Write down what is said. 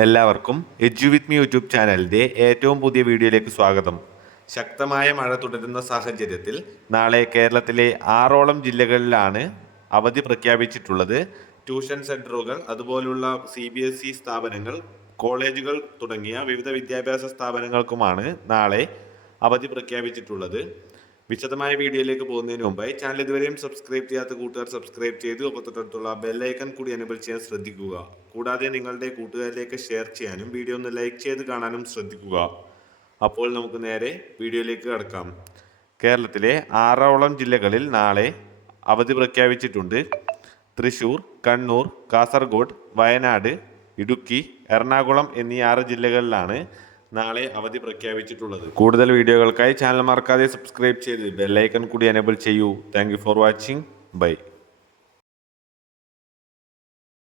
എല്ലാവർക്കും edu with me YouTube ചാനലിൻ്റെ ഏറ്റവും പുതിയ വീഡിയോയിലേക്ക് സ്വാഗതം. ശക്തമായ മഴ തുടരുന്ന സാഹചര്യത്തിൽ നാളെ കേരളത്തിലെ 6ഓളം ജില്ലകളിലാണ് അവധി പ്രഖ്യാപിച്ചിട്ടുള്ളത്. ട്യൂഷൻ സെൻ്ററുകൾ, അതുപോലുള്ള CBSE സ്ഥാപനങ്ങൾ, കോളേജുകൾ തുടങ്ങിയ വിവിധ വിദ്യാഭ്യാസ സ്ഥാപനങ്ങൾക്കുമാണ് നാളെ അവധി പ്രഖ്യാപിച്ചിട്ടുള്ളത്. വിശദമായ വീഡിയോയിലേക്ക് പോകുന്നതിന് മുമ്പായി ചാനൽ ഇതുവരെയും സബ്സ്ക്രൈബ് ചെയ്യാത്ത കൂട്ടുകാർ സബ്സ്ക്രൈബ് ചെയ്ത് ഒപ്പത്തൊട്ടടുത്തുള്ള ബെല്ലൈക്കൺ കൂടി എനേബിൾ ചെയ്യാൻ ശ്രദ്ധിക്കുക. കൂടാതെ നിങ്ങളുടെ കൂട്ടുകാരിലേക്ക് ഷെയർ ചെയ്യാനും വീഡിയോ ഒന്ന് ലൈക്ക് ചെയ്ത് കാണാനും ശ്രദ്ധിക്കുക. അപ്പോൾ നമുക്ക് നേരെ വീഡിയോയിലേക്ക് കടക്കാം. കേരളത്തിലെ 6ഓളം ജില്ലകളിൽ നാളെ അവധി പ്രഖ്യാപിച്ചിട്ടുണ്ട്. തൃശ്ശൂർ, കണ്ണൂർ, കാസർഗോഡ്, വയനാട്, ഇടുക്കി, എറണാകുളം എന്നീ 6 ജില്ലകളിലാണ് നാളെ അവധി പ്രഖ്യാപിച്ചിട്ടുള്ളത്. കൂടുതൽ വീഡിയോകൾക്കായി ചാനൽ മറക്കാതെ സബ്സ്ക്രൈബ് ചെയ്ത് ബെല്ലൈക്കൺ കൂടി എനേബിൾ ചെയ്യൂ. Thank you for watching. By.